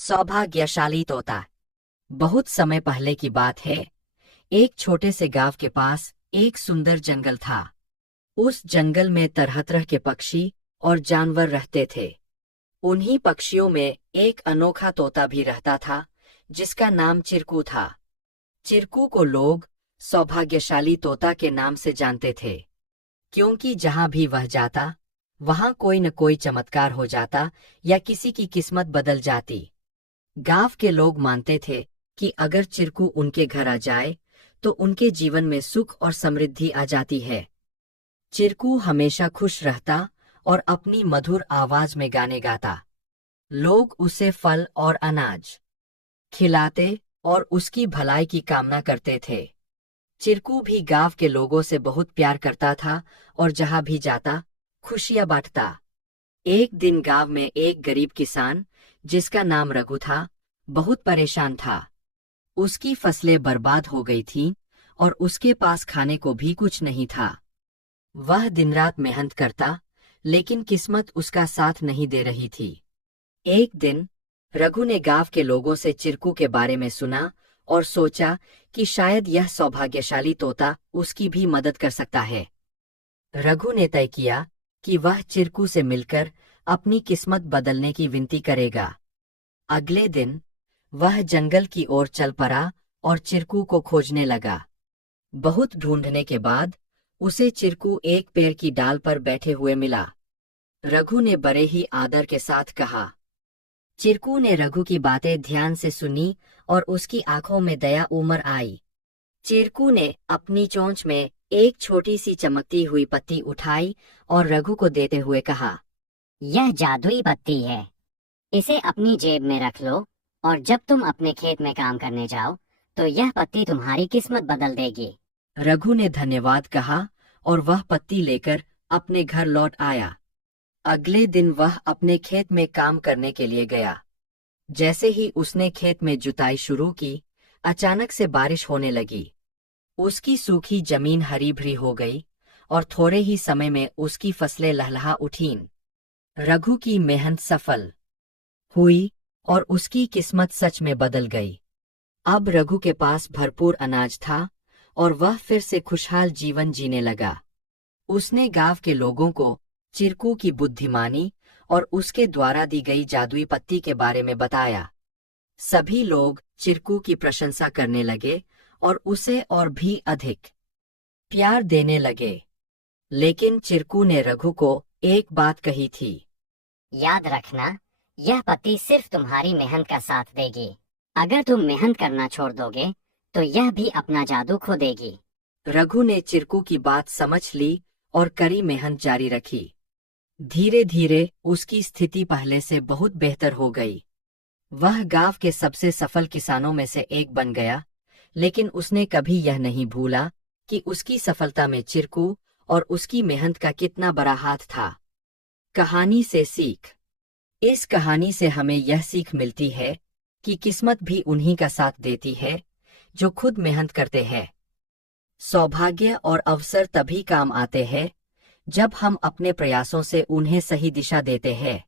सौभाग्यशाली तोता। बहुत समय पहले की बात है। एक छोटे से गांव के पास एक सुंदर जंगल था। उस जंगल में तरह तरह के पक्षी और जानवर रहते थे। उन्हीं पक्षियों में एक अनोखा तोता भी रहता था, जिसका नाम चिरकू था। चिरकू को लोग सौभाग्यशाली तोता के नाम से जानते थे, क्योंकि जहां भी वह जाता, वहां कोई न कोई चमत्कार हो जाता या किसी की किस्मत बदल जाती। गांव के लोग मानते थे कि अगर चिरकू उनके घर आ जाए तो उनके जीवन में सुख और समृद्धि आ जाती है। चिरकू हमेशा खुश रहता और अपनी मधुर आवाज में गाने गाता। लोग उसे फल और अनाज खिलाते और उसकी भलाई की कामना करते थे। चिरकू भी गांव के लोगों से बहुत प्यार करता था और जहां भी जाता, खुशियां बांटता। एक दिन गांव में एक गरीब किसान, जिसका नाम रघु था, बहुत परेशान था। उसकी फसलें बर्बाद हो गई थीं और उसके पास खाने को भी कुछ नहीं था। वह दिन रात मेहनत करता, लेकिन किस्मत उसका साथ नहीं दे रही थी। एक दिन रघु ने गांव के लोगों से चिरकू के बारे में सुना और सोचा कि शायद यह सौभाग्यशाली तोता उसकी भी मदद कर सकता है। रघु ने तय किया कि वह चिरकू से मिलकर अपनी किस्मत बदलने की विनती करेगा। अगले दिन वह जंगल की ओर चल पड़ा और चिरकू को खोजने लगा। बहुत ढूंढने के बाद उसे चिरकू एक पेड़ की डाल पर बैठे हुए मिला। रघु ने बड़े ही आदर के साथ कहा। चिरकू ने रघु की बातें ध्यान से सुनी और उसकी आंखों में दया उमड़ आई। चिरकू ने अपनी चोंच में एक छोटी सी चमकती हुई पत्ती उठाई और रघु को देते हुए कहा, यह जादुई पत्ती है। इसे अपनी जेब में रख लो और जब तुम अपने खेत में काम करने जाओ तो यह पत्ती तुम्हारी किस्मत बदल देगी। रघु ने धन्यवाद कहा और वह पत्ती लेकर अपने घर लौट आया। अगले दिन वह अपने खेत में काम करने के लिए गया। जैसे ही उसने खेत में जुताई शुरू की, अचानक से बारिश होने लगी। उसकी सूखी जमीन हरी भरी हो गई और थोड़े ही समय में उसकी फसलें लहलहा उठीं। रघु की मेहनत सफल हुई और उसकी किस्मत सच में बदल गई। अब रघु के पास भरपूर अनाज था और वह फिर से खुशहाल जीवन जीने लगा। उसने गांव के लोगों को चिरकू की बुद्धिमानी और उसके द्वारा दी गई जादुई पत्ती के बारे में बताया। सभी लोग चिरकू की प्रशंसा करने लगे और उसे और भी अधिक प्यार देने लगे। लेकिन चिरकू ने रघु को एक बात कही थी। याद रखना, यह पत्ती सिर्फ तुम्हारी मेहनत का साथ देगी। अगर तुम मेहनत करना छोड़ दोगे तो यह भी अपना जादू खो देगी। रघु ने चिरकू की बात समझ ली और कड़ी मेहनत जारी रखी। धीरे धीरे उसकी स्थिति पहले से बहुत बेहतर हो गई। वह गांव के सबसे सफल किसानों में से एक बन गया, लेकिन उसने कभी यह नहीं भूला कि उसकी सफलता में चिरकू और उसकी मेहनत का कितना बड़ा हाथ था। कहानी से सीख। इस कहानी से हमें यह सीख मिलती है कि किस्मत भी उन्हीं का साथ देती है जो खुद मेहनत करते हैं। सौभाग्य और अवसर तभी काम आते हैं जब हम अपने प्रयासों से उन्हें सही दिशा देते हैं।